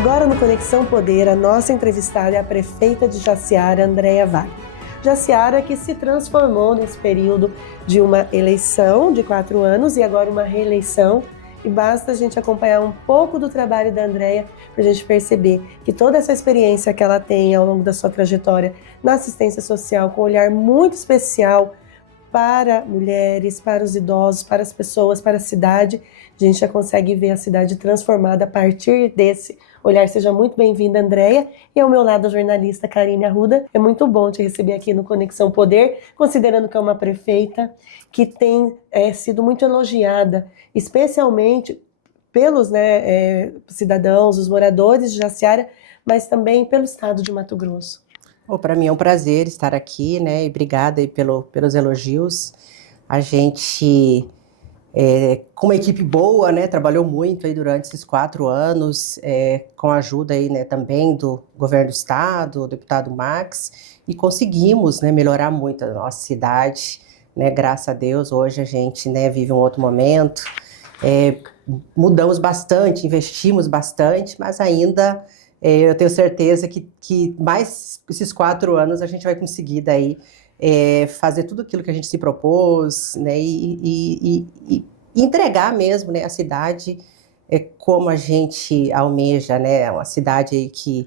Agora no Conexão Poder, a nossa entrevistada é a prefeita de Jaciara, Andréia Vale. Jaciara que se transformou nesse período de uma eleição de 4 anos e agora uma reeleição. E basta a gente acompanhar um pouco do trabalho da Andréia para a gente perceber que toda essa experiência que ela tem ao longo da sua trajetória na assistência social, com um olhar muito especial para mulheres, para os idosos, para as pessoas, para a cidade, a gente já consegue ver a cidade transformada a partir desse olhar. Seja muito bem-vinda, Andréia, e ao meu lado a jornalista Karine Arruda. É muito bom te receber aqui no Conexão Poder, considerando que é uma prefeita que tem sido muito elogiada, especialmente pelos cidadãos, os moradores de Jaciara, mas também pelo estado de Mato Grosso. Para mim é um prazer estar aqui, né? E obrigada aí pelos elogios. A gente, com uma equipe boa, né? Trabalhou muito aí durante esses 4 anos, com a ajuda aí, né? Também do governo do estado, do deputado Max, e conseguimos, né? Melhorar muito a nossa cidade, né? Graças a Deus, hoje a gente, né? Vive um outro momento. Mudamos bastante, investimos bastante, mas ainda eu tenho certeza que mais esses 4 anos a gente vai conseguir daí fazer tudo aquilo que a gente se propôs, né, e entregar mesmo, né, a cidade como a gente almeja, né, uma cidade aí que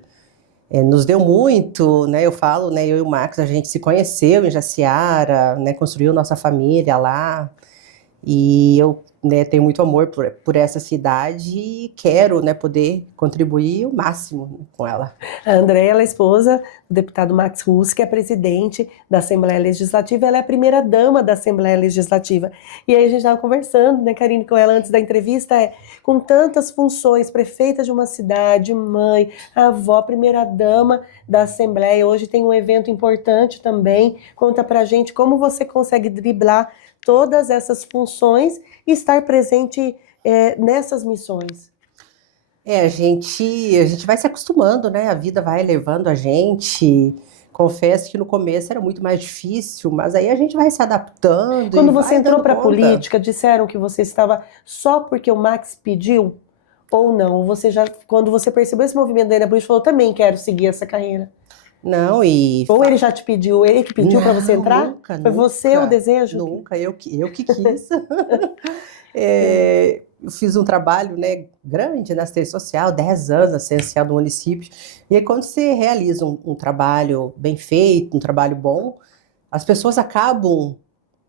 nos deu muito, né, eu falo, né, eu e o Max, a gente se conheceu em Jaciara, né, construiu nossa família lá, e eu, né, tenho muito amor por essa cidade e quero, né, poder contribuir o máximo com ela. A Andréia, ela é esposa do deputado Max Russo, que é presidente da Assembleia Legislativa. Ela é a primeira dama da Assembleia Legislativa. E aí a gente estava conversando, né, Karine, com ela antes da entrevista, com tantas funções, prefeita de uma cidade, mãe, avó, primeira dama da Assembleia. Hoje tem um evento importante também. Conta pra gente como você consegue driblar todas essas funções e estar presente nessas missões. A gente vai se acostumando, né? A vida vai levando a gente. Confesso que no começo era muito mais difícil, mas aí a gente vai se adaptando. Quando você entrou para a política, disseram que você estava só porque o Max pediu? Ou não? Você já, quando você percebeu esse movimento da política, falou, também quero seguir essa carreira? Não, Ou ele já te pediu, ele que pediu para você entrar? Nunca, Foi você o desejo? Nunca, eu que quis. Eu fiz um trabalho, né, grande na assistência social, 10 anos na assistência social do município. E aí, quando você realiza um trabalho bem feito, um trabalho bom, as pessoas acabam,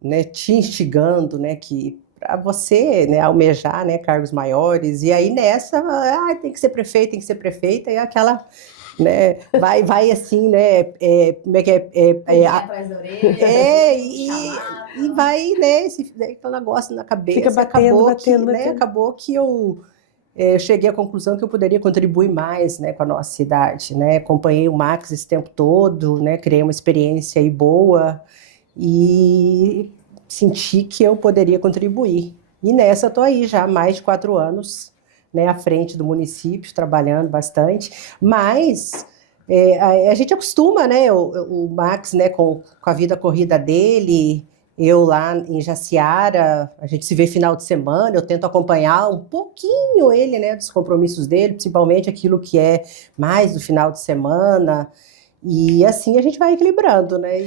né, te instigando, né, que para você, né, almejar, né, cargos maiores. E aí nessa, tem que ser prefeito, tem que ser prefeita, e aquela, né, vai assim, né, como é que atrás da orelha, e vai, né, aquele negócio na cabeça. Fica batendo. Acabou que eu cheguei à conclusão que eu poderia contribuir mais, né, com a nossa cidade, né, acompanhei o Max esse tempo todo, né, criei uma experiência aí boa e senti que eu poderia contribuir. E nessa tô aí já há mais de 4 anos, né, à frente do município, trabalhando bastante, mas a gente acostuma, né, o Max, né, com a vida corrida dele, eu lá em Jaciara, a gente se vê final de semana, eu tento acompanhar um pouquinho ele, né, dos compromissos dele, principalmente aquilo que é mais do final de semana, e assim a gente vai equilibrando, né.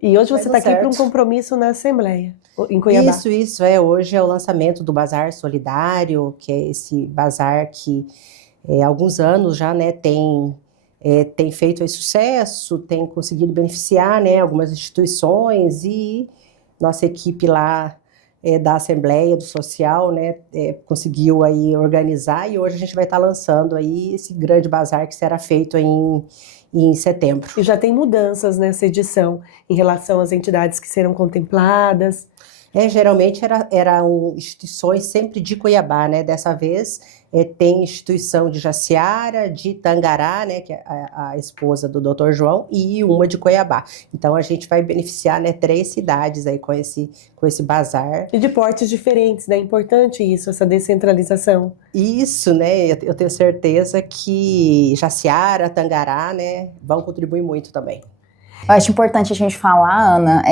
E hoje você está aqui para um compromisso na Assembleia, em Cuiabá. Isso, hoje é o lançamento do Bazar Solidário, que é esse bazar que há alguns anos já, né, tem feito aí sucesso, tem conseguido beneficiar, né, algumas instituições, e nossa equipe lá da Assembleia, do Social, né, conseguiu aí organizar, e hoje a gente vai estar lançando aí esse grande bazar que será feito em setembro. E já tem mudanças nessa edição em relação às entidades que serão contempladas? Geralmente eram instituições sempre de Cuiabá, né? Dessa vez tem instituição de Jaciara, de Tangará, né? Que é a esposa do Dr. João, e uma de Cuiabá. Então a gente vai beneficiar, né, 3 cidades aí com esse bazar. E de portes diferentes, né? É importante isso, essa descentralização. Isso, né? Eu tenho certeza que Jaciara, Tangará, né, vão contribuir muito também. Eu acho importante a gente falar, Ana,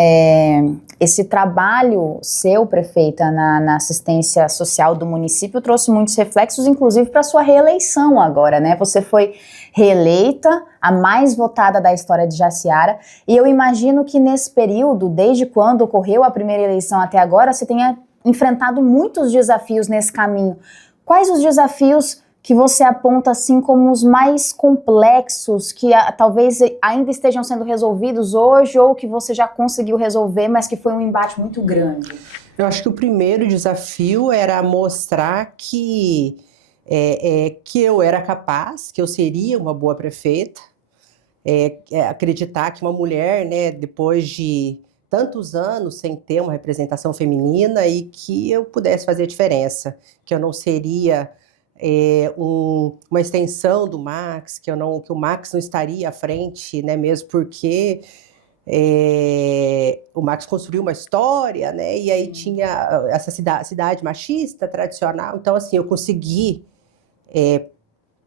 esse trabalho seu, prefeita, na assistência social do município trouxe muitos reflexos, inclusive para sua reeleição agora, né? Você foi reeleita, a mais votada da história de Jaciara, e eu imagino que nesse período, desde quando ocorreu a primeira eleição até agora, você tenha enfrentado muitos desafios nesse caminho. Quais os desafios que você aponta assim como os mais complexos, que talvez ainda estejam sendo resolvidos hoje, ou que você já conseguiu resolver, mas que foi um embate muito grande? Eu acho que o primeiro desafio era mostrar que eu era capaz, que eu seria uma boa prefeita, acreditar que uma mulher, né, depois de tantos anos sem ter uma representação feminina, e que eu pudesse fazer a diferença, que eu não seria uma extensão do Max, que o Max não estaria à frente, né, mesmo porque o Max construiu uma história, né, e aí tinha essa cidade machista, tradicional. Então, assim, eu consegui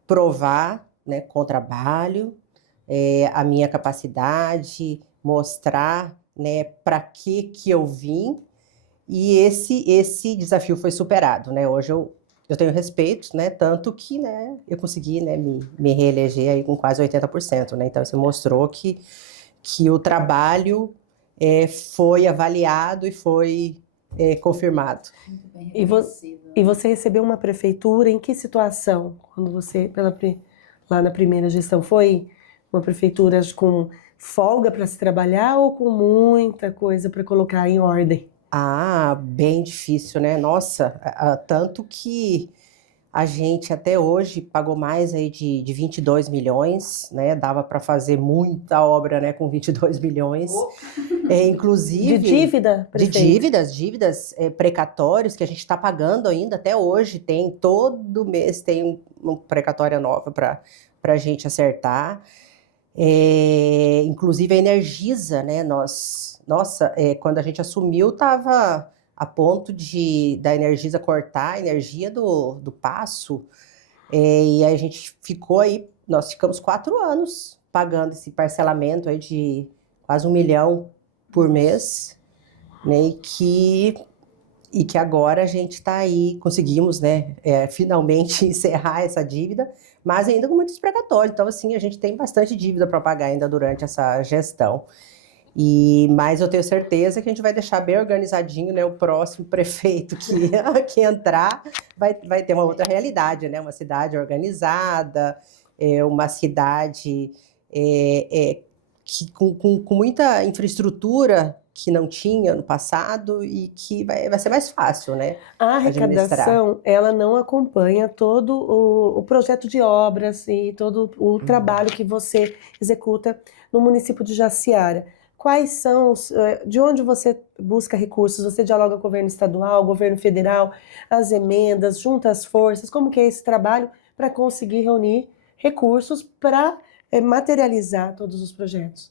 provar, né, com trabalho, a minha capacidade, mostrar, né, para que eu vim, e esse desafio foi superado, né. Hoje eu tenho respeito, né, tanto que, né, eu consegui, né, me reeleger aí com quase 80%, né, então isso mostrou que o trabalho foi avaliado e foi confirmado. Muito bem E você recebeu uma prefeitura em que situação? Quando você, lá na primeira gestão, foi uma prefeitura com folga para se trabalhar ou com muita coisa para colocar em ordem? Ah, bem difícil, né? Nossa, tanto que a gente até hoje pagou mais aí de 22 milhões, né? Dava para fazer muita obra, né, com 22 milhões. Inclusive... De dívida, prefeito? De dívidas precatórios que a gente está pagando ainda até hoje. Todo mês tem uma precatória nova para a gente acertar. Inclusive a Energisa, né? Quando a gente assumiu, estava a ponto da Energisa cortar a energia do Passo, e a gente nós ficamos 4 anos pagando esse parcelamento aí de quase 1 milhão por mês, né, e que agora a gente está aí, conseguimos, né, finalmente encerrar essa dívida, mas ainda com muitos precatórios. Então, assim, a gente tem bastante dívida para pagar ainda durante essa gestão. Mas eu tenho certeza que a gente vai deixar bem organizadinho, né? O próximo prefeito que entrar vai ter uma outra realidade, né? Uma cidade organizada, uma cidade com muita infraestrutura que não tinha no passado, e que vai ser mais fácil, né? A arrecadação, ela não acompanha todo o projeto de obras e todo o trabalho que você executa no município de Jaciara. Quais são de onde você busca recursos? Você dialoga com o governo estadual, governo federal, as emendas, junta as forças? Como que é esse trabalho para conseguir reunir recursos para materializar todos os projetos?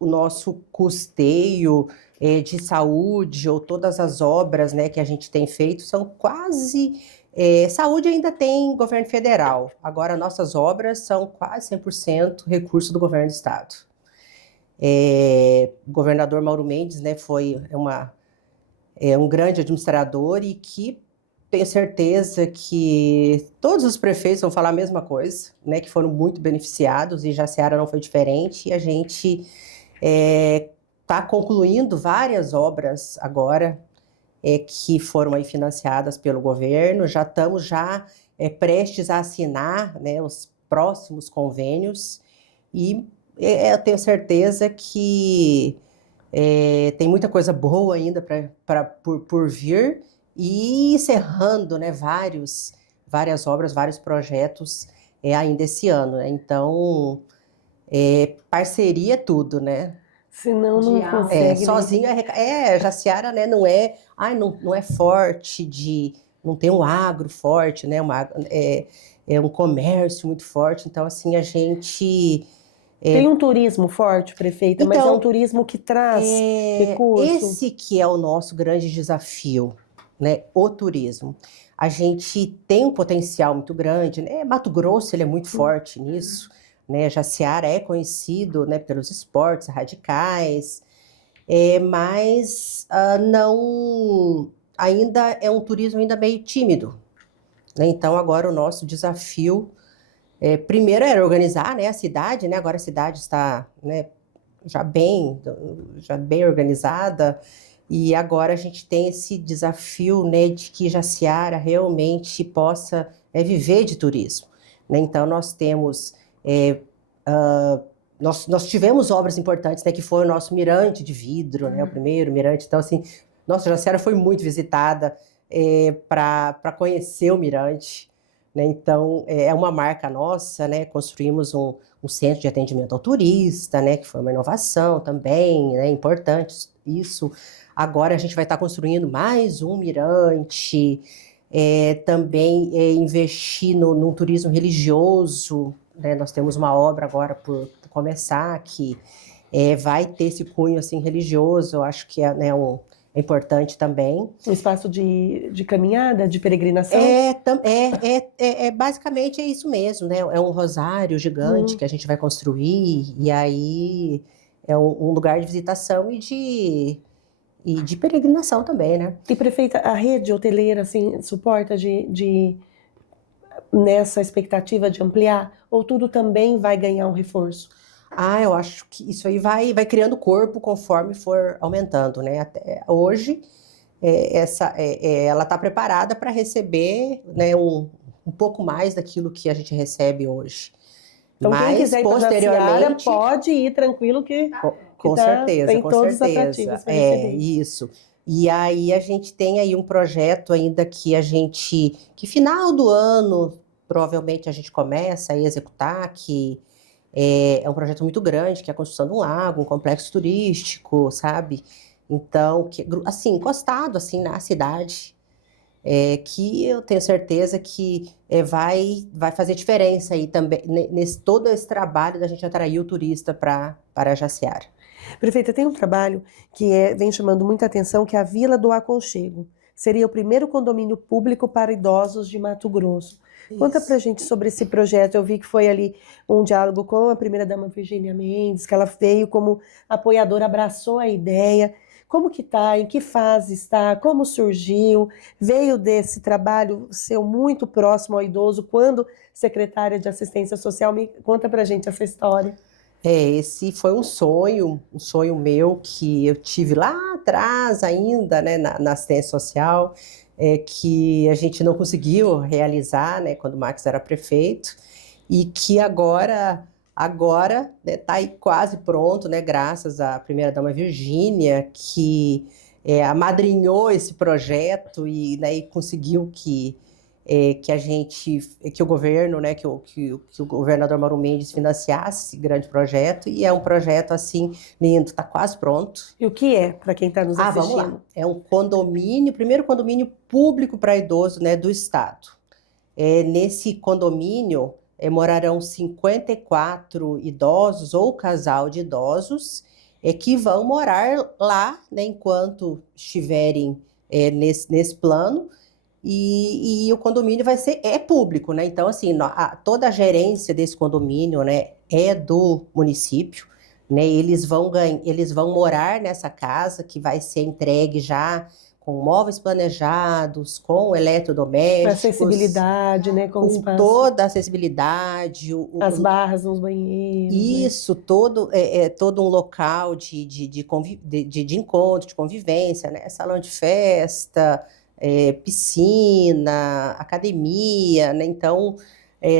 O nosso custeio de saúde, ou todas as obras, né, que a gente tem feito, são quase... saúde ainda tem governo federal. Agora, nossas obras são quase 100% recurso do governo do estado. O governador Mauro Mendes, né, foi um grande administrador, e que tenho certeza que todos os prefeitos vão falar a mesma coisa, né, que foram muito beneficiados, e Jaciara não foi diferente. E a gente está concluindo várias obras agora, que foram aí financiadas pelo governo. Já estamos prestes a assinar, né, os próximos convênios, e eu tenho certeza que tem muita coisa boa ainda por vir, e encerrando, né, várias obras, vários projetos ainda esse ano, né? Então, parceria é tudo, né? Senão não consegue. Sozinho Jaciara, né, não é forte, não tem um agro forte, né, um comércio muito forte. Então, assim, a gente... Tem um turismo forte, prefeita, mas é um turismo que traz recursos. Esse que é o nosso grande desafio, né, o turismo. A gente tem um potencial muito grande, né? Mato Grosso, ele é muito forte nisso, né? Jaciara é conhecido, né, pelos esportes radicais, mas não, ainda é um turismo ainda meio tímido, né? Então agora o nosso desafio primeiro era organizar, né, a cidade, né? Agora a cidade está, né, já bem organizada, e agora a gente tem esse desafio, né, de que Jaciara realmente possa viver de turismo, né? Então nós temos nós tivemos obras importantes, né, que foi o nosso mirante de vidro, né, o primeiro mirante. Então assim, nossa, Jaciara foi muito visitada para conhecer o mirante, né? Então é uma marca nossa, né? Construímos um centro de atendimento ao turista, né, que foi uma inovação também, né, importante isso. Agora a gente vai estar construindo mais um mirante, também investir no turismo religioso, né? Nós temos uma obra agora por começar que vai ter esse cunho assim religioso. Eu acho que né, é importante também. Um espaço de caminhada, de peregrinação? Basicamente é isso mesmo, né? É um rosário gigante que a gente vai construir, e aí é um lugar de visitação e de peregrinação também, né? E prefeita, a rede hoteleira assim, suporta nessa expectativa de ampliar? Ou tudo também vai ganhar um reforço? Eu acho que isso aí vai criando corpo conforme for aumentando, né? Até hoje, ela está preparada para receber, né, um pouco mais daquilo que a gente recebe hoje. Então, quem quiser ir para Jaciara pode ir tranquilo que com certeza, tem com todos certeza. os atrativos para receber. Isso. E aí a gente tem aí um projeto ainda que final do ano, provavelmente a gente começa a executar, que é um projeto muito grande, que é a construção de um lago, um complexo turístico, sabe? Então, assim, encostado assim na cidade, que eu tenho certeza que vai fazer diferença aí também, nesse todo esse trabalho da gente atrair o turista para Jaciara. Prefeita, tem um trabalho que vem chamando muita atenção, que é a Vila do Aconchego. Seria o primeiro condomínio público para idosos de Mato Grosso. Isso. Conta pra gente sobre esse projeto. Eu vi que foi ali um diálogo com a primeira-dama Virgínia Mendes, que ela veio como apoiadora, abraçou a ideia. Como que está? Em que fase está? Como surgiu? Veio desse trabalho seu muito próximo ao idoso, quando secretária de Assistência Social? Conta pra gente essa história. Esse foi um sonho meu que eu tive lá atrás ainda, né, na assistência social, que a gente não conseguiu realizar, né, quando o Max era prefeito, e que agora né, tá aí quase pronto, né, graças à primeira-dama Virgínia, que amadrinhou esse projeto e conseguiu que o governo, né, que o governador Mauro Mendes financiasse esse grande projeto, e é um projeto assim lindo, está quase pronto. E o que é, para quem está nos assistindo? Vamos lá. É um condomínio, primeiro condomínio público para idoso, né, do estado. Nesse condomínio morarão 54 idosos ou casal de idosos que vão morar lá, né, enquanto estiverem nesse plano. E o condomínio é público, né? Então, assim, toda a gerência desse condomínio, né, é do município, né? Eles vão morar nessa casa, que vai ser entregue já com móveis planejados, com eletrodomésticos. Acessibilidade, né? Com toda a acessibilidade. As barras nos banheiros. Isso, né? todo um local de encontro, de convivência, né? Salão de festa, piscina, academia, né? Então,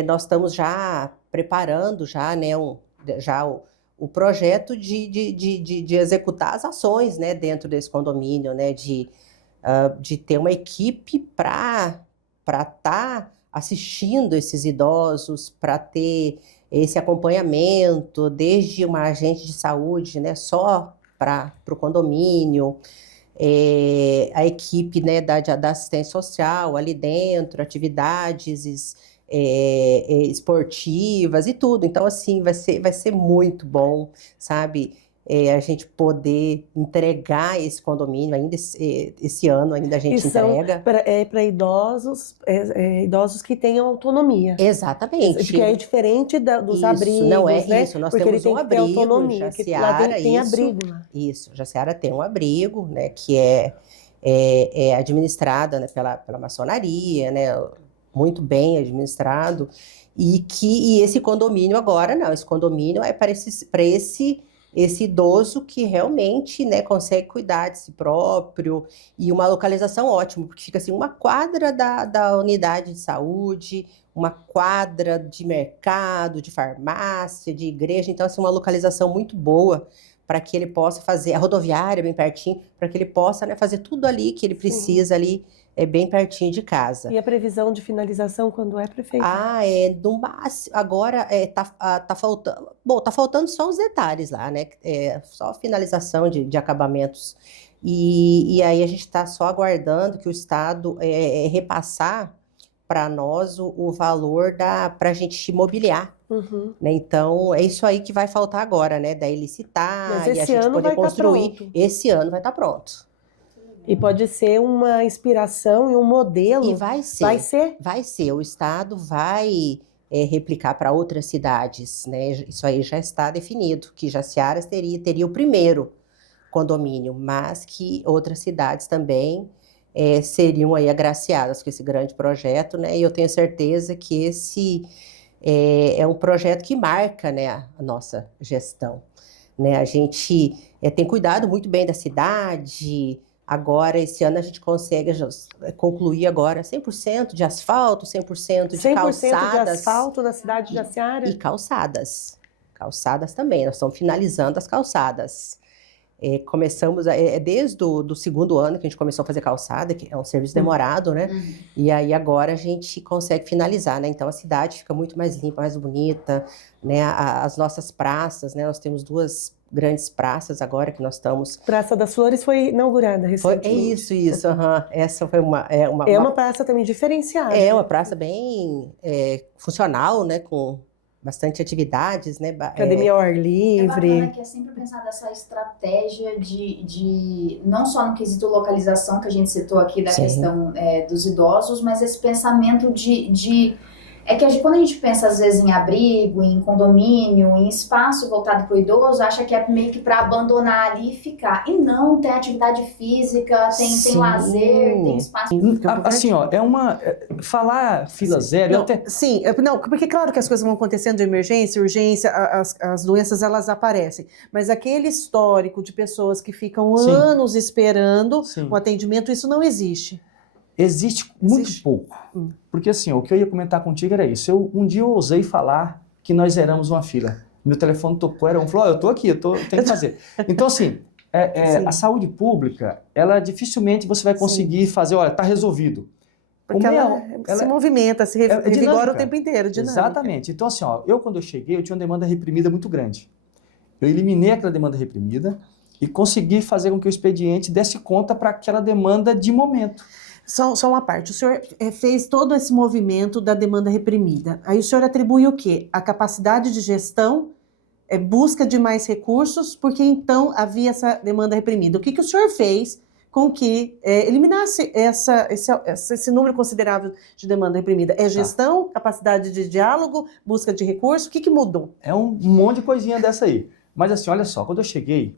nós estamos já preparando né, o projeto de executar as ações, né, dentro desse condomínio, né, de ter uma equipe para estar assistindo esses idosos, para ter esse acompanhamento, desde uma agente de saúde, né, só para o condomínio, a equipe, né, da assistência social ali dentro, atividades esportivas e tudo. Então, assim, vai ser muito bom, sabe? a gente poder entregar esse condomínio ainda esse ano, ainda a gente entrega. Para idosos, idosos que tenham autonomia. Exatamente. Que é diferente dos abrigos, não é né? isso, nós porque temos ele tem um que ter abrigo, autonomia, que lá tem abrigo. Isso, Jaciara tem um abrigo, né, que é administrada, né, pela maçonaria, né, muito bem administrado, e esse condomínio agora, não, esse condomínio é para esse idoso que realmente, né, consegue cuidar de si próprio, e uma localização ótima, porque fica assim, uma quadra da unidade de saúde, uma quadra de mercado, de farmácia, de igreja, então assim, uma localização muito boa para que ele possa fazer, a rodoviária bem pertinho, para que ele possa, né, fazer tudo ali que ele precisa ali, bem pertinho de casa. E a previsão de finalização quando é, prefeito? No máximo, agora tá faltando, tá faltando só os detalhes lá, né, só finalização de acabamentos, e aí a gente está só aguardando que o Estado repassar para nós o valor para a gente mobiliar. Né? Então, é isso aí que vai faltar agora, né? Daí licitar e a gente poder construir. Esse ano vai estar pronto. E pode ser uma inspiração e um modelo. E vai ser. Vai ser. O Estado vai replicar para outras cidades, né? Isso aí já está definido, que Jaciara teria o primeiro condomínio, mas que outras cidades também seriam aí agraciadas com esse grande projeto, né? E eu tenho certeza que esse é um projeto que marca, né, a nossa gestão, né? A gente tem cuidado muito bem da cidade. Agora, esse ano a gente consegue concluir agora 100% de asfalto, 100% de calçadas. 100% de asfalto na cidade de Jaciara? E calçadas. Calçadas também, nós estamos finalizando as calçadas. Começamos, desde o segundo ano que a gente começou a fazer calçada, que é um serviço demorado, né? E aí agora a gente consegue finalizar, né? Então a cidade fica muito mais limpa, mais bonita, né? As nossas praças, né? Nós temos 2 grandes praças agora que nós estamos... Praça das Flores foi inaugurada recentemente. Isso. Essa foi uma praça também diferenciada. É uma praça bem funcional, né? Com bastante atividades, né? Academia ao ar livre. É bacana que é sempre pensar nessa estratégia de não só no quesito localização que a gente citou aqui da questão dos idosos, mas esse pensamento quando a gente pensa às vezes em abrigo, em condomínio, em espaço voltado para o idoso, acha que é meio que para abandonar ali e ficar. E não, tem atividade física, tem lazer, tem espaço. Assim, ó, falar fila zero... Não, porque claro que as coisas vão acontecendo de emergência, urgência, as doenças elas aparecem. Mas aquele histórico de pessoas que ficam anos esperando um atendimento, isso não existe. Existe muito pouco. Porque assim, o que eu ia comentar contigo era isso. Um dia eu ousei falar que nós éramos uma fila. Meu telefone tocou, era falou, eu tô aqui, tenho que fazer. Então assim, a saúde pública, ela dificilmente você vai conseguir fazer, olha, tá resolvido. Porque ela se movimenta, se revigora o tempo inteiro, dinâmica. Exatamente. Então assim, quando eu cheguei, eu tinha uma demanda reprimida muito grande. Eu eliminei aquela demanda reprimida e consegui fazer com que o expediente desse conta para aquela demanda de momento. Só uma parte, o senhor fez todo esse movimento da demanda reprimida, aí o senhor atribui o quê? A capacidade de gestão, busca de mais recursos, porque então havia essa demanda reprimida. O que o senhor fez com que eliminasse esse número considerável de demanda reprimida? É gestão, capacidade de diálogo, busca de recursos, o que mudou? É um monte de coisinha dessa aí. Mas assim, olha só, quando eu cheguei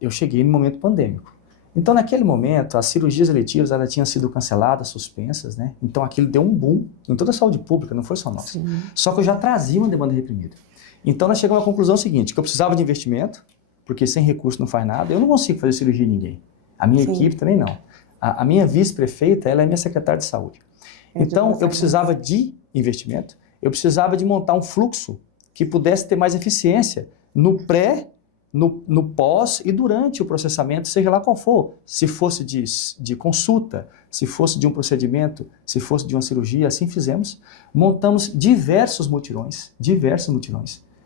no momento pandêmico. Então, naquele momento, as cirurgias eletivas elas tinham sido canceladas, suspensas, né? Então, aquilo deu um boom em toda a saúde pública, não foi só nossa. Sim. Só que eu já trazia uma demanda reprimida. Então, nós chegamos à conclusão seguinte, que eu precisava de investimento, porque sem recurso não faz nada. Eu não consigo fazer cirurgia em ninguém. A minha equipe também não. A minha vice-prefeita, ela é minha secretária de saúde. Então, eu precisava de investimento, eu precisava de montar um fluxo que pudesse ter mais eficiência no pré, no pós e durante o processamento, seja lá qual for. Se fosse de consulta, se fosse de um procedimento, se fosse de uma cirurgia, assim fizemos. Montamos diversos mutirões,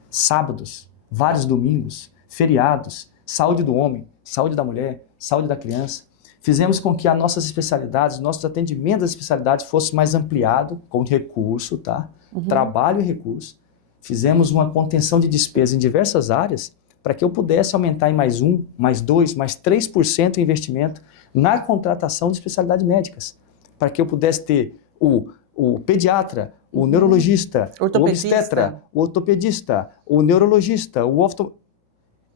sábados, vários domingos, feriados, saúde do homem, saúde da mulher, saúde da criança. Fizemos com que as nossas especialidades, nossos atendimentos das especialidades fosse mais ampliado, com recurso, tá? Trabalho e recurso. Fizemos uma contenção de despesas em diversas áreas, para que eu pudesse aumentar em mais 1, mais 2, mais 3% o investimento na contratação de especialidades médicas, para que eu pudesse ter o pediatra, o neurologista, o obstetra, o ortopedista, o neurologista,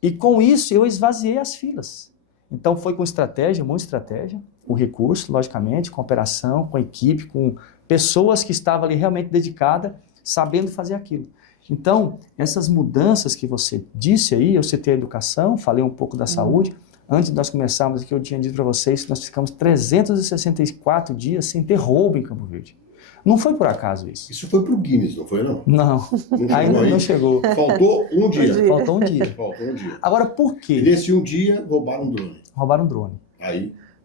e com isso eu esvaziei as filas. Então foi com estratégia, muita estratégia, com recurso, logicamente, com operação, com equipe, com pessoas que estavam ali realmente dedicadas, sabendo fazer aquilo. Então, essas mudanças que você disse aí, eu citei a educação, falei um pouco da saúde. Antes de nós começarmos aqui, eu tinha dito para vocês que nós ficamos 364 dias sem ter roubo em Campo Verde. Não foi por acaso isso. Isso foi pro Guinness, não foi não? Não, ainda não chegou. Faltou um dia. Faltou um dia. Faltou um dia. Agora, por quê? E nesse um dia, roubaram um drone. Roubaram um drone.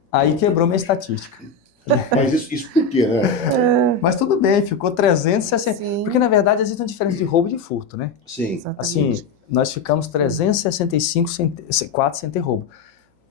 Aí quebrou minha estatística. Mas isso por quê, né? Mas tudo bem, ficou 360. Sim. Porque, na verdade, existe uma diferença de roubo e de furto, né? Sim. Assim, nós ficamos 364 sem ter roubo.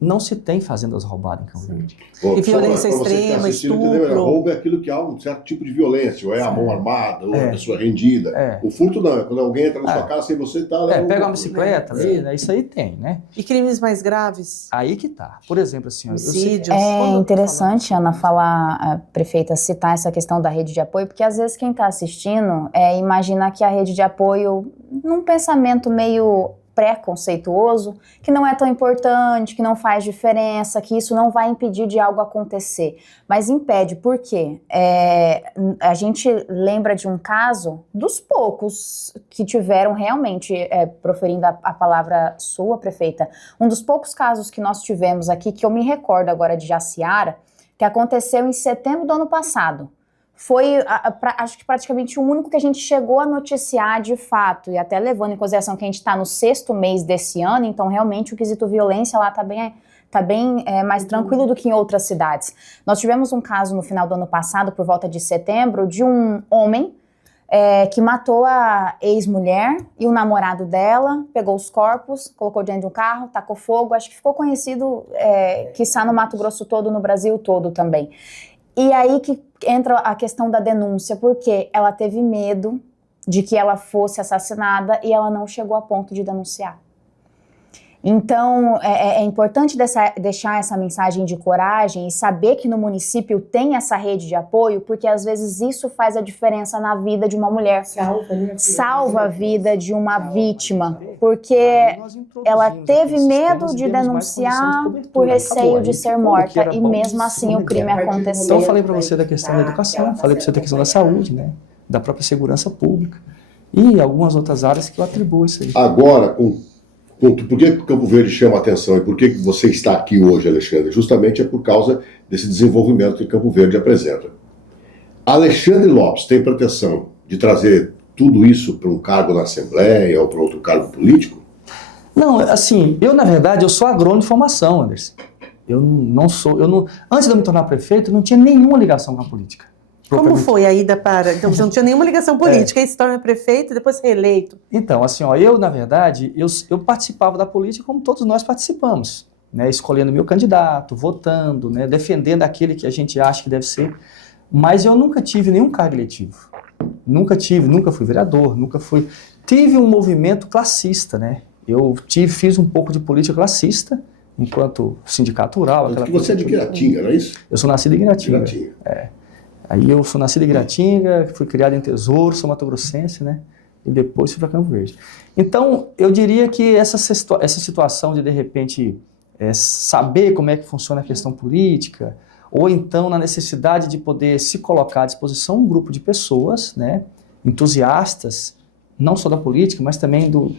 Não se tem fazendas roubadas em Campo Verde. E violência extrema, estupro. Roubo é aquilo que há um certo tipo de violência, ou é a mão armada, ou é a pessoa rendida. O furto não, é quando alguém entra na sua casa sem você estar... Pega uma bicicleta ali, né? Isso aí tem, né? E crimes mais graves? Aí que tá. Por exemplo, assim... Homicídios. É interessante, Ana, a prefeita, citar essa questão da rede de apoio, porque às vezes quem está assistindo imagina que a rede de apoio, num pensamento meio preconceituoso, que não é tão importante, que não faz diferença, que isso não vai impedir de algo acontecer. Mas impede, por quê? A gente lembra de um caso, dos poucos que tiveram realmente, proferindo a palavra sua, prefeita, um dos poucos casos que nós tivemos aqui, que eu me recordo agora de Jaciara, que aconteceu em setembro do ano passado. Foi, acho que praticamente o único que a gente chegou a noticiar de fato, e até levando em consideração que a gente está no 6º mês desse ano, então realmente o quesito violência lá está bem mais tranquilo do que em outras cidades. Nós tivemos um caso no final do ano passado, por volta de setembro, de um homem que matou a ex-mulher e o namorado dela, pegou os corpos, colocou dentro de um carro, tacou fogo, acho que ficou conhecido, quiçá no Mato Grosso todo, no Brasil todo também. E aí que entra a questão da denúncia, porque ela teve medo de que ela fosse assassinada e ela não chegou a ponto de denunciar. Então, é importante deixar essa mensagem de coragem e saber que no município tem essa rede de apoio, porque às vezes isso faz a diferença na vida de uma mulher. Salva a vida de uma vítima, porque ela teve medo de denunciar por receio de ser morta e mesmo assim o crime aconteceu. Então eu falei para você da questão da educação, falei para você da questão da saúde, né, da própria segurança pública e algumas outras áreas que eu atribuo isso aí. Agora, por que Campo Verde chama a atenção e por que você está aqui hoje, Alexandre? Justamente é por causa desse desenvolvimento que Campo Verde apresenta. Alexandre Lopes tem pretensão de trazer tudo isso para um cargo na Assembleia ou para outro cargo político? Não, assim, na verdade, eu sou agrônomo de formação, Anderson. Antes de eu me tornar prefeito, eu não tinha nenhuma ligação com a política. Como foi a ida para... Então, você não tinha nenhuma ligação política, aí se torna prefeito e depois reeleito. Então, assim, eu, na verdade, eu participava da política como todos nós participamos, né, escolhendo meu candidato, votando, né, defendendo aquele que a gente acha que deve ser, mas eu nunca tive nenhum cargo eletivo. Nunca fui vereador, Tive um movimento classista, né? Fiz um pouco de política classista, enquanto sindicato rural. Você é de Guiratinga, não é isso? Eu sou nascido em Guiratinga. Aí eu sou nascido em Guiratinga, fui criado em Tesouro, sou mato-grossense, né? E depois fui para Campo Verde. Então, eu diria que essa situação de repente, saber como é que funciona a questão política, ou então na necessidade de poder se colocar à disposição um grupo de pessoas, né, entusiastas, não só da política, mas também do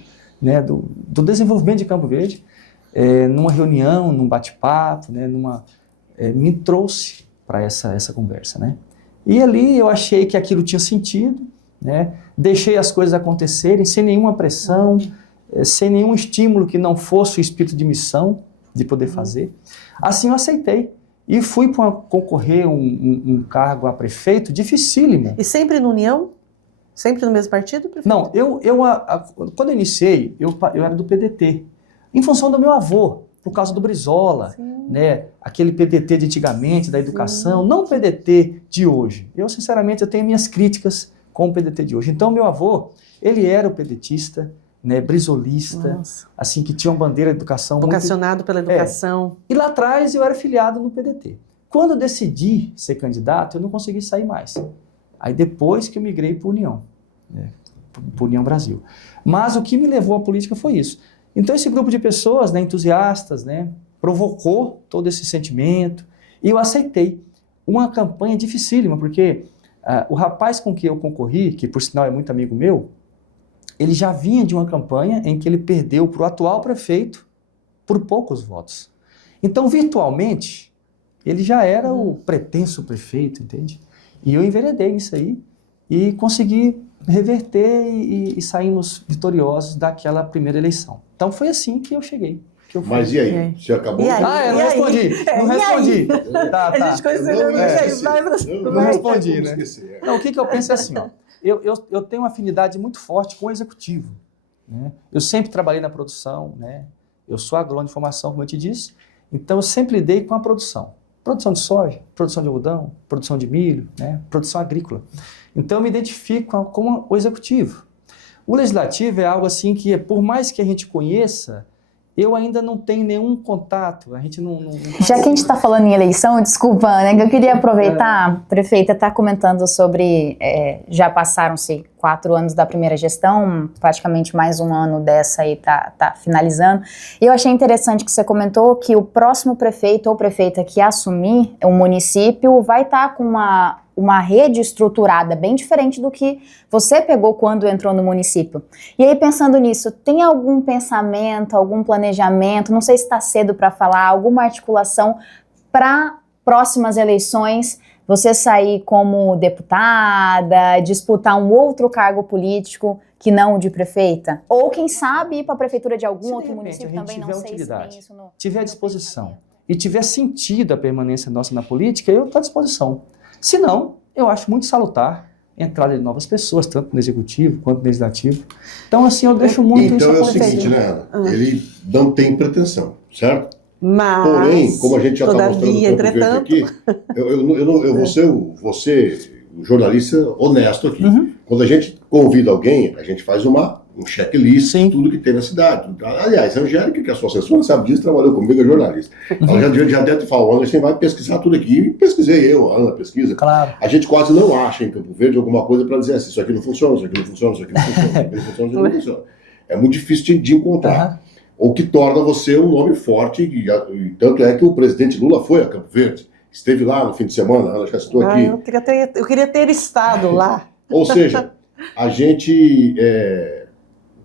desenvolvimento de Campo Verde, numa reunião, num bate-papo, né, me trouxe para essa conversa, né? E ali eu achei que aquilo tinha sentido, né? Deixei as coisas acontecerem sem nenhuma pressão, sem nenhum estímulo que não fosse o espírito de missão de poder fazer. Assim eu aceitei e fui concorrer um cargo a prefeito dificílimo. E sempre no União? Sempre no mesmo partido, prefeito? Não, quando eu iniciei, eu era do PDT, em função do meu avô, por causa do Brizola, né? Aquele PDT de antigamente, da educação, não o PDT de hoje. Sinceramente, eu tenho minhas críticas com o PDT de hoje. Então, meu avô, ele era o pedetista, né, brisolista, Nossa. assim, que tinha uma bandeira de educação muito... Vocacionado pela educação. E lá atrás eu era filiado no PDT. Quando eu decidi ser candidato, eu não consegui sair mais. Aí depois que eu migrei para a União, né, para União Brasil. Mas o que me levou à política foi isso. Então esse grupo de pessoas, né, entusiastas, né, provocou todo esse sentimento e eu aceitei. Uma campanha dificílima, porque o rapaz com que eu concorri, que por sinal é muito amigo meu, ele já vinha de uma campanha em que ele perdeu para o atual prefeito por poucos votos. Então, virtualmente, ele já era o pretenso prefeito, entende? E eu enveredei nisso aí e consegui reverter e saímos vitoriosos daquela primeira eleição. Então, foi assim que eu cheguei. Mas e aí? Você acabou? E aí? Não respondi. Não respondi. Tá. A gente conheceu, Não respondi, né? Não, o que eu penso é assim, ó. Eu tenho uma afinidade muito forte com o executivo, né? Eu sempre trabalhei na produção, né? Eu sou agrônomo de formação, como eu te disse, então eu sempre lidei com a produção. Produção de soja, produção de algodão, produção de milho, né? Produção agrícola. Então eu me identifico com o executivo. O legislativo é algo assim que, por mais que a gente conheça, eu ainda não tenho nenhum contato, a gente não... Já que a gente está falando em eleição, desculpa, né, que eu queria aproveitar, prefeita, está comentando sobre, já passaram-se 4 anos da primeira gestão, praticamente mais um ano dessa aí tá finalizando, e eu achei interessante que você comentou que o próximo prefeito ou prefeita que assumir o município vai estar com uma rede estruturada bem diferente do que você pegou quando entrou no município. E aí, pensando nisso, tem algum pensamento, algum planejamento, não sei se está cedo para falar, alguma articulação para próximas eleições, você sair como deputada, disputar um outro cargo político que não o de prefeita? Ou, quem sabe, ir para a prefeitura de algum outro município também, não sei se tem isso no... tiver à disposição e tiver sentido a permanência nossa na política, eu estou à disposição. Se não, eu acho muito salutar a entrada de novas pessoas, tanto no executivo quanto no legislativo. Então, assim, eu deixo muito então isso é o acontecer. seguinte, né, Ana? Ele não tem pretensão, certo? Mas, porém, como a gente já está mostrando no Campo Verde aqui, eu vou ser um jornalista honesto aqui. Quando a gente convida alguém, a gente faz um checklist de tudo que tem na cidade. Aliás, a Angélica, que é a sua assessora, sabe disso, trabalhou comigo, é jornalista. Ela já deve te falar, Ana, você vai pesquisar tudo aqui. E pesquisei eu, a Ana pesquisa. Claro. A gente quase não acha em Campo Verde alguma coisa para dizer assim, isso aqui não funciona, isso aqui não funciona, isso aqui não funciona, isso aqui não funciona, isso aqui não funciona. É muito difícil de encontrar. O que torna você um nome forte, e tanto é que o presidente Lula foi a Campo Verde. Esteve lá no fim de semana, a Ana já estou aqui. Eu queria ter estado lá. Ou seja, a gente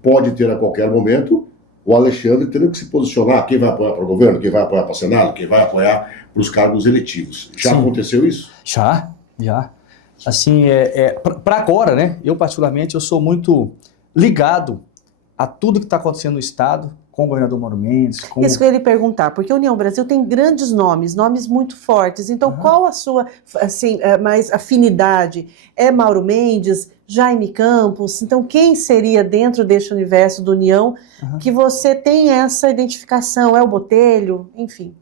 pode ter a qualquer momento o Alexandre tendo que se posicionar, quem vai apoiar para o governo, quem vai apoiar para o Senado, quem vai apoiar para os cargos eletivos. Já aconteceu isso? Já. Assim, para agora, né? Eu particularmente, eu sou muito ligado a tudo que está acontecendo no Estado, com o governador Mauro Mendes. Isso que eu ia lhe perguntar, porque a União Brasil tem grandes nomes muito fortes. Então, qual a sua mais afinidade? É Mauro Mendes, Jaime Campos? Então, quem seria dentro deste universo do União que você tem essa identificação? É o Botelho? Enfim.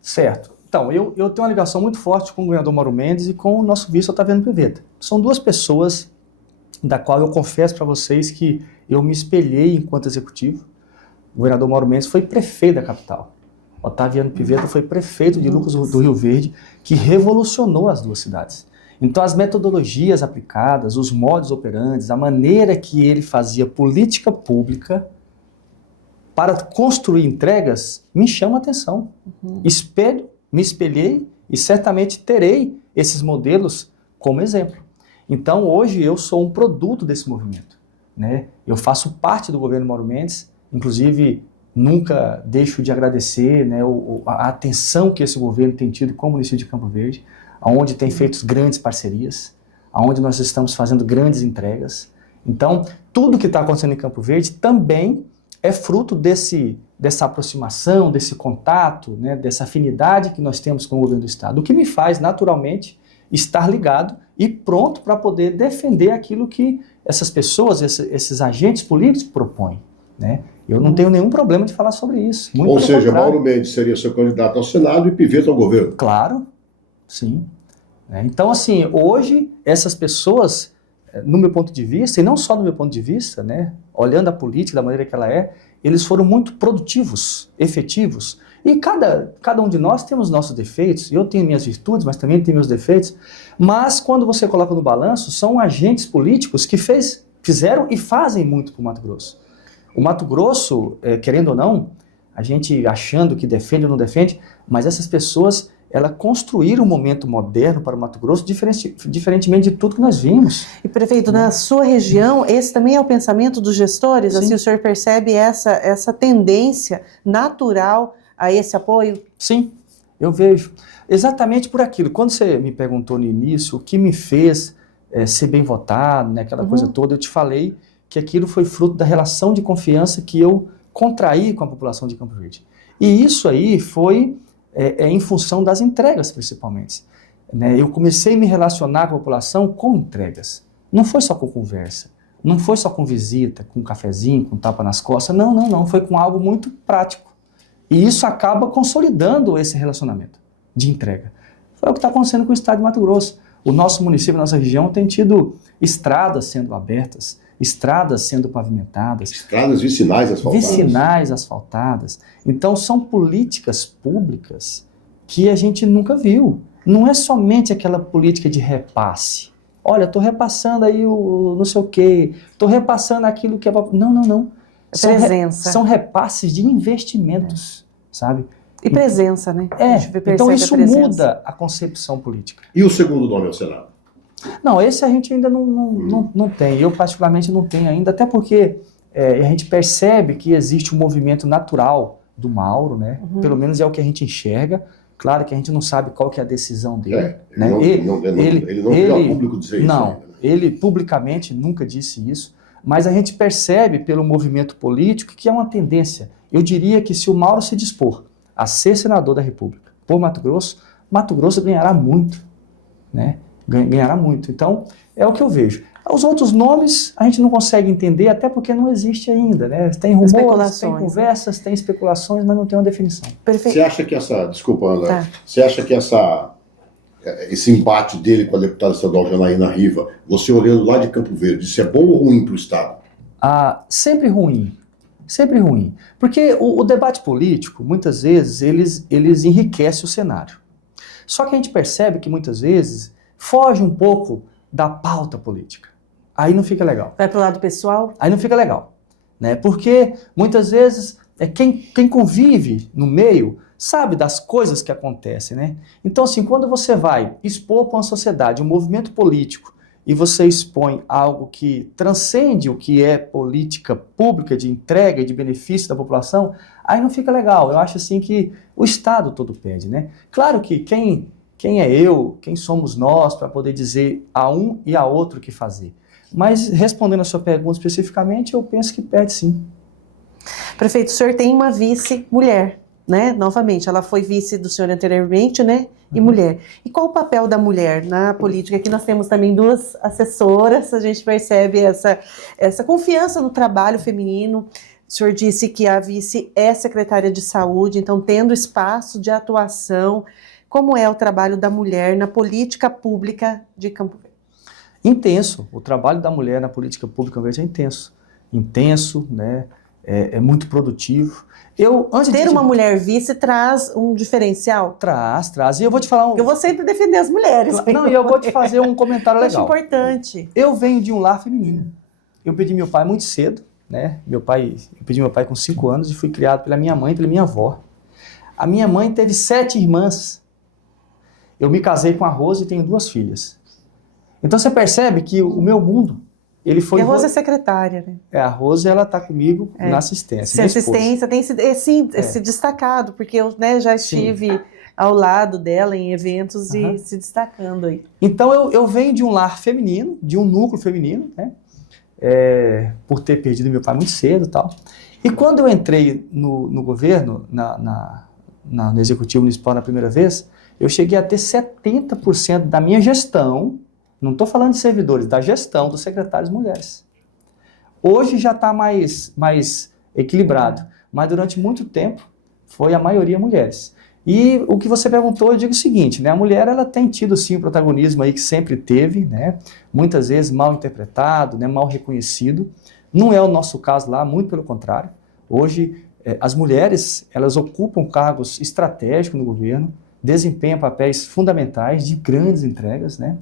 Certo. Então, eu tenho uma ligação muito forte com o governador Mauro Mendes e com o nosso vice Otaviano Pivetta. São 2 pessoas da qual eu confesso para vocês que eu me espelhei enquanto executivo. O governador Mauro Mendes foi prefeito da capital. Otaviano Pivetta foi prefeito de Lucas do Rio Verde, que revolucionou as 2 cidades. Então, as metodologias aplicadas, os modus operandi, a maneira que ele fazia política pública para construir entregas, me chama a atenção. Me espelhei e certamente terei esses modelos como exemplo. Então, hoje, eu sou um produto desse movimento, né? Eu faço parte do governo Mauro Mendes. Inclusive, nunca deixo de agradecer, né, a atenção que esse governo tem tido com o município de Campo Verde, onde tem feito grandes parcerias, onde nós estamos fazendo grandes entregas. Então, tudo que está acontecendo em Campo Verde também é fruto dessa aproximação, desse contato, né, dessa afinidade que nós temos com o governo do Estado, o que me faz, naturalmente, estar ligado e pronto para poder defender aquilo que essas pessoas, esses agentes políticos propõem, né? Eu não tenho nenhum problema de falar sobre isso. Ou seja, Mauro Mendes seria seu candidato ao Senado e Pivetta ao governo. Claro, sim. Então, assim, hoje essas pessoas no meu ponto de vista, e não só no meu ponto de vista, né, olhando a política da maneira que ela é, eles foram muito produtivos, efetivos. E cada um de nós temos nossos defeitos, eu tenho minhas virtudes, mas também tenho meus defeitos. Mas quando você coloca no balanço, são agentes políticos que fizeram e fazem muito para o Mato Grosso. O Mato Grosso, querendo ou não, a gente achando que defende ou não defende, mas essas pessoas, elas construíram um momento moderno para o Mato Grosso, diferentemente de tudo que nós vimos. E, prefeito, na sua região, esse também é o pensamento dos gestores? Sim. Assim, o senhor percebe essa tendência natural a esse apoio? Sim, eu vejo. Exatamente por aquilo. Quando você me perguntou no início o que me fez ser bem votado, né, aquela coisa toda, eu te falei que aquilo foi fruto da relação de confiança que eu contraí com a população de Campo Verde. E isso aí foi em função das entregas, principalmente. Né? Eu comecei a me relacionar com a população com entregas. Não foi só com conversa, não foi só com visita, com um cafezinho, com tapa nas costas. Não. Foi com algo muito prático. E isso acaba consolidando esse relacionamento de entrega. Foi o que está acontecendo com o estado de Mato Grosso. O nosso município, a nossa região, tem tido estradas sendo abertas, estradas sendo pavimentadas. Estradas vicinais asfaltadas. Vicinais asfaltadas. Então, são políticas públicas que a gente nunca viu. Não é somente aquela política de repasse. Olha, estou repassando aí o não sei o quê, estou repassando aquilo que é... Não. São repasses de investimentos, sabe? E presença, né? Então isso muda a concepção política. E o segundo nome ao Senado? Não, esse a gente ainda não tem. Eu particularmente não tenho ainda, até porque a gente percebe que existe um movimento natural do Mauro, né? Pelo menos é o que a gente enxerga. Claro que a gente não sabe qual que é a decisão dele. Ele não veio ao público dizer isso. Não, ainda, né? ele publicamente nunca disse isso. Mas a gente percebe pelo movimento político que é uma tendência. Eu diria que se o Mauro se dispor a ser senador da República por Mato Grosso ganhará muito, né? Ganhará muito. Então, é o que eu vejo. Os outros nomes a gente não consegue entender, até porque não existe ainda, né? Tem rumores, tem conversas, tem especulações, mas não tem uma definição. Perfeito. Você acha que desculpa, Ana, você acha que esse embate dele com a deputada estadual Janaína Riva, você olhando lá de Campo Verde, isso é bom ou ruim para o Estado? Sempre ruim. Sempre ruim. Porque o debate político, muitas vezes, eles enriquecem o cenário. Só que a gente percebe que, muitas vezes, foge um pouco da pauta política. Aí não fica legal. Vai para o lado pessoal? Aí não fica legal. Né? Porque, muitas vezes, quem convive no meio sabe das coisas que acontecem, né? Então, assim, quando você vai expor para uma sociedade um movimento político e você expõe algo que transcende o que é política pública de entrega e de benefício da população, aí não fica legal. Eu acho, assim, que o Estado todo perde, né? Claro que quem é eu, quem somos nós para poder dizer a um e a outro o que fazer? Mas, respondendo a sua pergunta especificamente, eu penso que perde sim. Prefeito, o senhor tem uma vice-mulher, né? Novamente, ela foi vice do senhor anteriormente, né? E mulher. E qual o papel da mulher na política? Aqui nós temos também 2 assessoras, a gente percebe essa confiança no trabalho feminino. O senhor disse que a vice é secretária de saúde, então tendo espaço de atuação. Como é o trabalho da mulher na política pública de Campo Verde? Intenso. O trabalho da mulher na política pública é intenso. Intenso, né? É muito produtivo. Ter uma mulher vice traz um diferencial? Traz. E eu vou te falar... Eu vou sempre defender as mulheres. Não, e eu vou te fazer um comentário legal. Acho importante. Eu venho de um lar feminino. Eu perdi meu pai muito cedo, né? Eu perdi meu pai com 5 anos e fui criado pela minha mãe e pela minha avó. A minha mãe teve 7 irmãs. Eu me casei com a Rose e tenho 2 filhas. Então você percebe que o meu mundo... Ele foi. E a Rose é secretária, né? A Rose, ela está comigo na assistência. Assistência tem se destacado, porque eu, né, já estive ao lado dela em eventos e se destacando aí. Então eu venho de um lar feminino, de um núcleo feminino, né? Por ter perdido meu pai muito cedo e tal. E quando eu entrei no governo, no Executivo Municipal na primeira vez, eu cheguei a ter 70% da minha gestão. Não estou falando de servidores, da gestão dos secretários mulheres. Hoje já está mais equilibrado, mas durante muito tempo foi a maioria mulheres. E o que você perguntou, eu digo o seguinte, né? A mulher, ela tem tido, sim, o protagonismo aí que sempre teve, né? Muitas vezes mal interpretado, né? Mal reconhecido. Não é o nosso caso lá, muito pelo contrário. Hoje, as mulheres, elas ocupam cargos estratégicos no governo, desempenham papéis fundamentais de grandes entregas, né?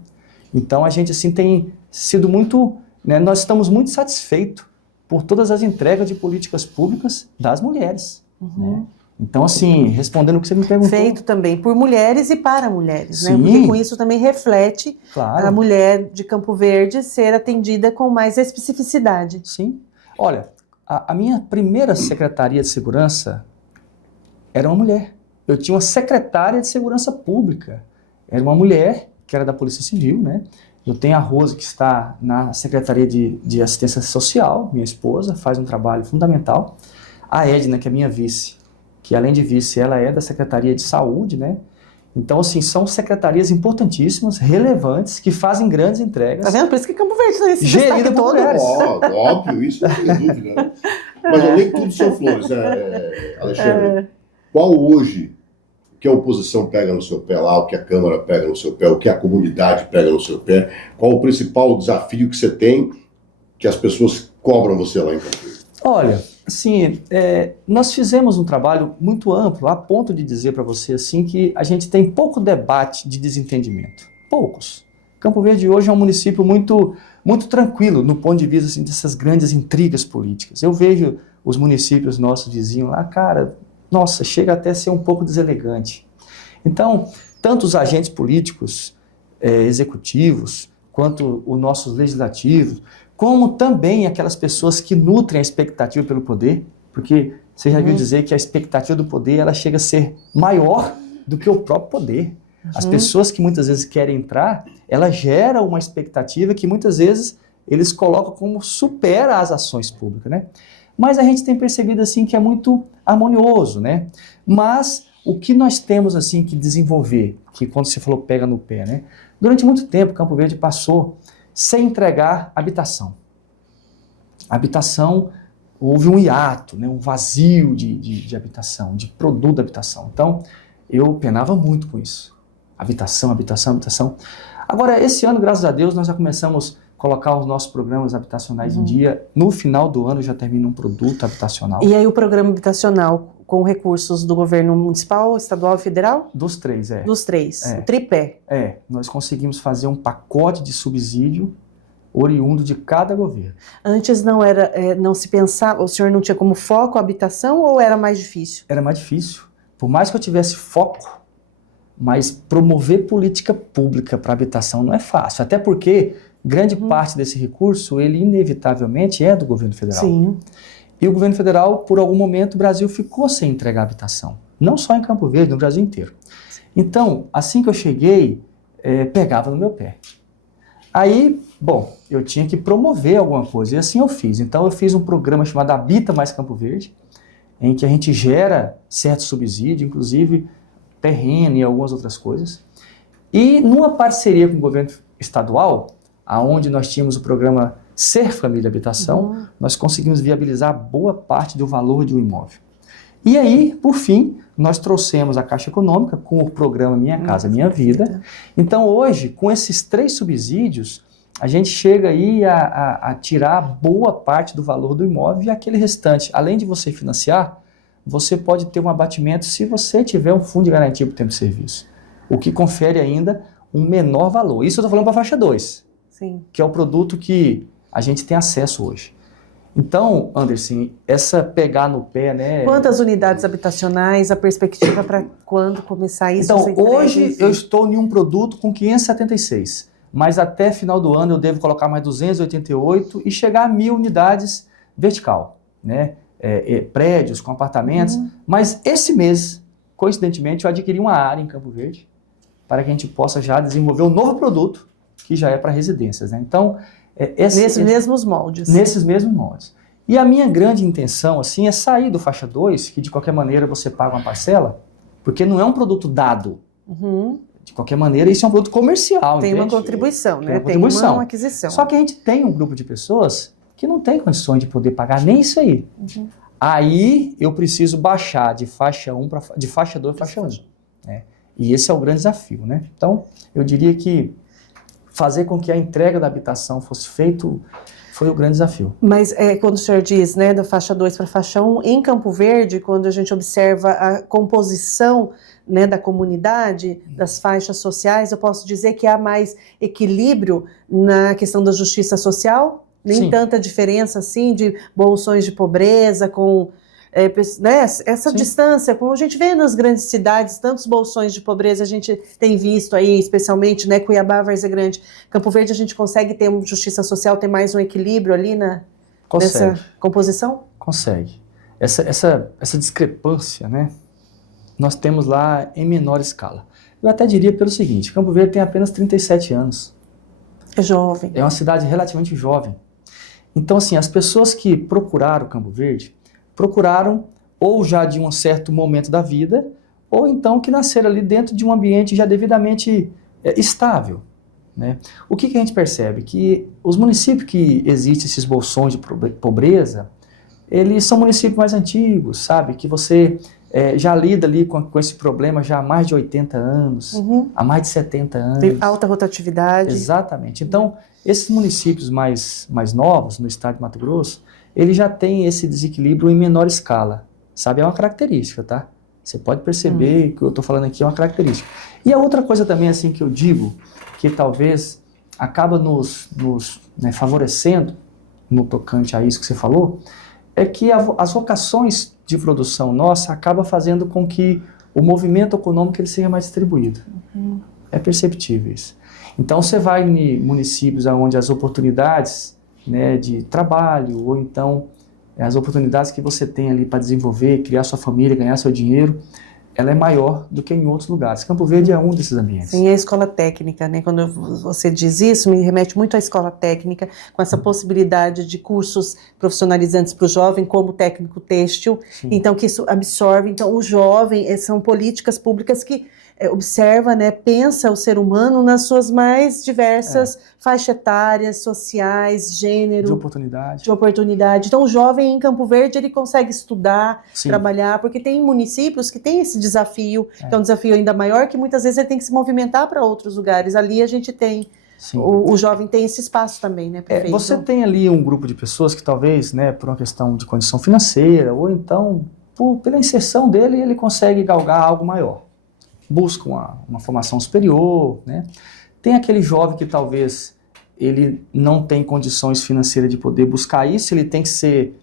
Então, a gente, assim, tem sido muito, né? Nós estamos muito satisfeitos por todas as entregas de políticas públicas das mulheres, né? Então, assim, respondendo o que você me perguntou... Feito também por mulheres e para mulheres, né? Sim. Porque com isso também reflete Claro. a mulher de Campo Verde ser atendida com mais especificidade. Sim. Olha, a minha primeira secretaria de segurança era uma mulher. Eu tinha uma secretária de segurança pública. Era uma mulher, que era da Polícia Civil, né? Eu tenho a Rose, que está na Secretaria de Assistência Social, minha esposa, faz um trabalho fundamental. A Edna, que é minha vice, que além de vice, ela é da Secretaria de Saúde, né? Então, assim, são secretarias importantíssimas, relevantes, que fazem grandes entregas. Tá vendo? Por isso que Campo Verde tem esse Gerida destaque por todo. mulheres. Óbvio, isso não tem dúvida, né? Mas nem tudo são flores, né, Alexandre? Qual hoje que a oposição pega no seu pé lá, o que a Câmara pega no seu pé, o que a comunidade pega no seu pé? Qual o principal desafio que você tem que as pessoas cobram você lá em Campo Verde? Olha, assim, nós fizemos um trabalho muito amplo, a ponto de dizer para você assim, que a gente tem pouco debate de desentendimento. Poucos. Campo Verde hoje é um município muito, muito tranquilo no ponto de vista assim, dessas grandes intrigas políticas. Eu vejo os municípios nossos vizinhos lá, cara, nossa, chega até a ser um pouco deselegante. Então, tanto os agentes políticos, executivos, quanto os nossos legislativos, como também aquelas pessoas que nutrem a expectativa pelo poder, porque você já viu dizer que a expectativa do poder ela chega a ser maior do que o próprio poder. As pessoas que muitas vezes querem entrar, ela gera uma expectativa que muitas vezes eles colocam como supera as ações públicas, né? Mas a gente tem percebido assim que é muito harmonioso, né? Mas o que nós temos assim que desenvolver, que quando você falou pega no pé, né? Durante muito tempo Campo Verde passou sem entregar habitação. Habitação, houve um hiato, né, um vazio de habitação, de produto da habitação. Então, eu penava muito com isso. Habitação, habitação, habitação. Agora, esse ano, graças a Deus, nós já começamos a colocar os nossos programas habitacionais em dia. No final do ano já termina um produto habitacional. E aí o programa habitacional com recursos do governo municipal, estadual e federal? Dos três, Dos três, É. o tripé. Nós conseguimos fazer um pacote de subsídio oriundo de cada governo. Antes não era, não se pensava, o senhor não tinha como foco a habitação ou era mais difícil? Era mais difícil. Por mais que eu tivesse foco, mas promover política pública para habitação não é fácil. Até porque grande parte desse recurso, ele inevitavelmente é do governo federal. Sim. E o governo federal, por algum momento, o Brasil ficou sem entregar habitação. Não só em Campo Verde, no Brasil inteiro. Então, assim que eu cheguei, pegava no meu pé. Aí, bom, eu tinha que promover alguma coisa, e assim eu fiz. Então eu fiz um programa chamado Habita Mais Campo Verde, em que a gente gera certo subsídio, inclusive terreno e algumas outras coisas. E numa parceria com o governo estadual, aonde nós tínhamos o programa Ser Família Habitação, nós conseguimos viabilizar boa parte do valor de um imóvel. E aí, por fim, nós trouxemos a Caixa Econômica com o programa Minha Casa Minha Vida. Então hoje, com esses 3 subsídios, a gente chega aí a tirar boa parte do valor do imóvel e aquele restante, além de você financiar, você pode ter um abatimento se você tiver um fundo de garantia por tempo de serviço, o que confere ainda um menor valor. Isso eu estou falando para a faixa 2, Sim. que é o produto que a gente tem acesso hoje. Então, Anderson, essa pegar no pé, né? Quantas unidades habitacionais, a perspectiva para quando começar isso? Então, essa entrega, hoje enfim? eu estou em um produto com 576, mas até final do ano eu devo colocar mais 288 e chegar a 1.000 unidades vertical, né? Prédios com apartamentos, mas esse mês, coincidentemente, eu adquiri uma área em Campo Verde para que a gente possa já desenvolver um novo produto que já é para residências, né? Então, nesses mesmos moldes. Nesses mesmos moldes. E a minha grande intenção, assim, é sair do faixa 2, que de qualquer maneira você paga uma parcela, porque não é um produto dado. De qualquer maneira, isso é um produto comercial, Tem entende? uma contribuição, né? Tem uma contribuição. Uma aquisição. Só que a gente tem um grupo de pessoas que não tem condições de poder pagar nem isso aí. Aí eu preciso baixar de faixa 1 de faixa 2 para faixa 1. né? E esse é o grande desafio, né? Então, eu diria que fazer com que a entrega da habitação fosse feito foi o grande desafio. Mas quando o senhor diz, né, da faixa 2 para a faixa 1, em Campo Verde, quando a gente observa a composição, né, da comunidade, das faixas sociais, eu posso dizer que há mais equilíbrio na questão da justiça social? Nem Sim. tanta diferença assim de bolsões de pobreza com né, essa Sim. distância, como a gente vê nas grandes cidades, tantos bolsões de pobreza a gente tem visto aí, especialmente, né, Cuiabá, Várzea Grande, Campo Verde, a gente consegue ter uma justiça social, ter mais um equilíbrio ali nessa composição? Consegue. Essa discrepância, né, nós temos lá em menor escala. Eu até diria pelo seguinte, Campo Verde tem apenas 37 anos. É jovem. É uma cidade relativamente jovem. Então, assim, as pessoas que procuraram Campo Verde, procuraram ou já de um certo momento da vida, ou então que nasceram ali dentro de um ambiente já devidamente estável, né? O que a gente percebe? Que os municípios que existem esses bolsões de pobreza, eles são municípios mais antigos, sabe? Que você já lida ali com esse problema já há mais de 80 anos, há mais de 70 anos. Tem alta rotatividade. Exatamente. Então, esses municípios mais novos, no estado de Mato Grosso, ele já tem esse desequilíbrio em menor escala, sabe? É uma característica, tá? Você pode perceber que o que eu estou falando aqui é uma característica. E a outra coisa também, assim, que eu digo, que talvez acaba nos né, favorecendo, no tocante a isso que você falou, é que as vocações de produção nossa acaba fazendo com que o movimento econômico ele seja mais distribuído. É perceptível isso. Então, você vai em municípios onde as oportunidades, né, de trabalho, ou então as oportunidades que você tem ali para desenvolver, criar sua família, ganhar seu dinheiro, ela é maior do que em outros lugares. Campo Verde é um desses ambientes. Sim, a escola técnica, né? Quando você diz isso, me remete muito à escola técnica, com essa possibilidade de cursos profissionalizantes para o jovem, como técnico têxtil. Sim. Então, que isso absorve. Então, o jovem, são políticas públicas que observa, né, pensa o ser humano nas suas mais diversas faixas etárias, sociais, gênero. De oportunidade. De oportunidade. Então, o jovem em Campo Verde, ele consegue estudar, Sim. trabalhar, porque tem municípios que têm esse desafio, que é um desafio ainda maior, que muitas vezes ele tem que se movimentar para outros lugares. Ali a gente tem, o jovem tem esse espaço também, né, prefeito? Você tem ali um grupo de pessoas que talvez, né, por uma questão de condição financeira, ou então, pela inserção dele, ele consegue galgar algo maior. Busca uma formação superior, né? Tem aquele jovem que talvez ele não tem condições financeiras de poder buscar isso, ele tem que ser...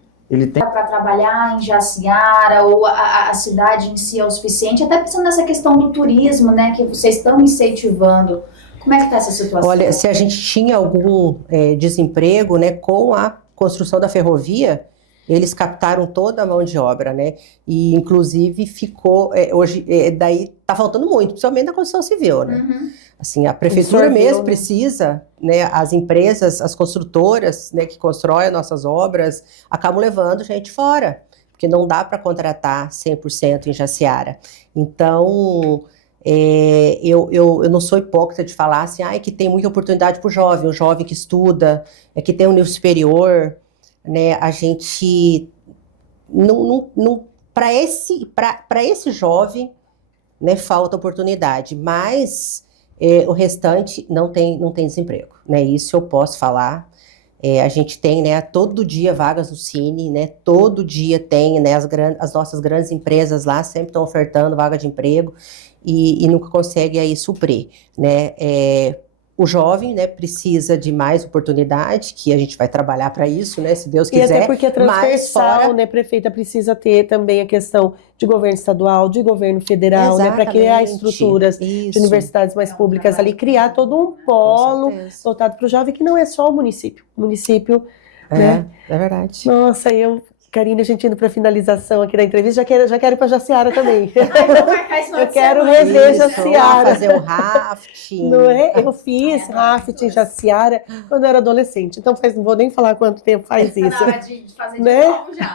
Para trabalhar em Jaciara, ou a cidade em si é o suficiente, até pensando nessa questão do turismo, né, que vocês estão incentivando. Como é que está essa situação? Olha, se a gente tinha algum desemprego, né, com a construção da ferrovia, eles captaram toda a mão de obra, né? E, inclusive, ficou... hoje, daí, tá faltando muito, principalmente na construção civil, né? Assim, a prefeitura mesmo precisa, né? As empresas, as construtoras, né, que constroem nossas obras, acabam levando gente fora, porque não dá para contratar 100% em Jaciara. Então... eu não sou hipócrita de falar assim, que tem muita oportunidade para o jovem que estuda, que tem um nível superior, né? A gente para esse jovem, né, falta oportunidade, mas o restante não tem desemprego, né? Isso eu posso falar. A gente tem, né, todo dia vagas no Cine, né? Todo dia tem, né, as nossas grandes empresas lá sempre estão ofertando vaga de emprego e nunca consegue aí suprir, né? O jovem, né, precisa de mais oportunidade, que a gente vai trabalhar para isso, né, se Deus quiser. E até porque a transversal, fora... né, prefeita, precisa ter também a questão de governo estadual, de governo federal, né, para criar estruturas de universidades mais públicas ali, criar todo um polo voltado para o jovem, que não é só o município. O município, né? É verdade. Nossa, Karine, a gente indo para a finalização aqui da entrevista, já quero ir para Jaciara também. Eu quero rever Jaciara. Fazer um rafting. Não é? Eu fiz rafting em Jaciara quando eu era adolescente. Então não vou nem falar quanto tempo faz isso. Na hora de fazer né? de novo já.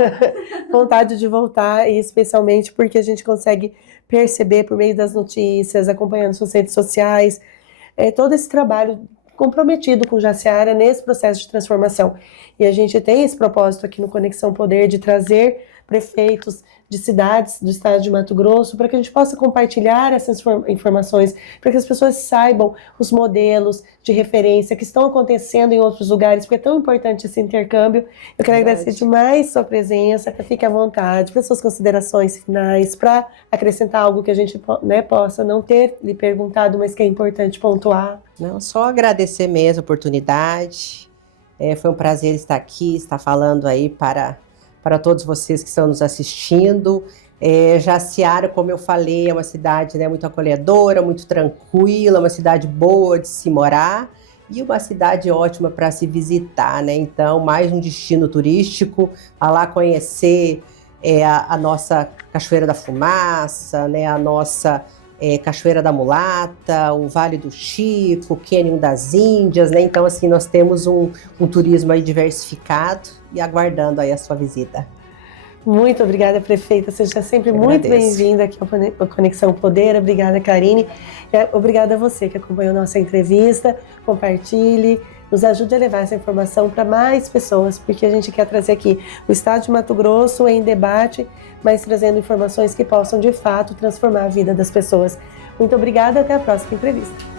Vontade de voltar, e especialmente porque a gente consegue perceber por meio das notícias, acompanhando suas redes sociais, todo esse trabalho comprometido com Jaciara nesse processo de transformação. E a gente tem esse propósito aqui no Conexão Poder de trazer prefeitos de cidades do estado de Mato Grosso, para que a gente possa compartilhar essas informações, para que as pessoas saibam os modelos de referência que estão acontecendo em outros lugares, porque é tão importante esse intercâmbio. Eu quero agradecer demais sua presença, fique à vontade para suas considerações finais, para acrescentar algo que a gente, né, possa não ter lhe perguntado, mas que é importante pontuar. Não, só agradecer mesmo a oportunidade. Foi um prazer estar aqui, estar falando aí para todos vocês que estão nos assistindo. Jaciara, como eu falei, é uma cidade, né, muito acolhedora, muito tranquila, uma cidade boa de se morar e uma cidade ótima para se visitar, né? Então, mais um destino turístico, a lá conhecer a nossa Cachoeira da Fumaça, né, a nossa Cachoeira da Mulata, o Vale do Chico, o Cânion das Índias, né? Então, assim, nós temos um turismo aí diversificado e aguardando aí a sua visita. Muito obrigada, prefeita. Seja sempre muito bem-vinda aqui ao Conexão Poder. Obrigada, Karine. Obrigada a você que acompanhou nossa entrevista. Compartilhe, nos ajude a levar essa informação para mais pessoas, porque a gente quer trazer aqui o estado de Mato Grosso em debate, mas trazendo informações que possam, de fato, transformar a vida das pessoas. Muito obrigada, até a próxima entrevista.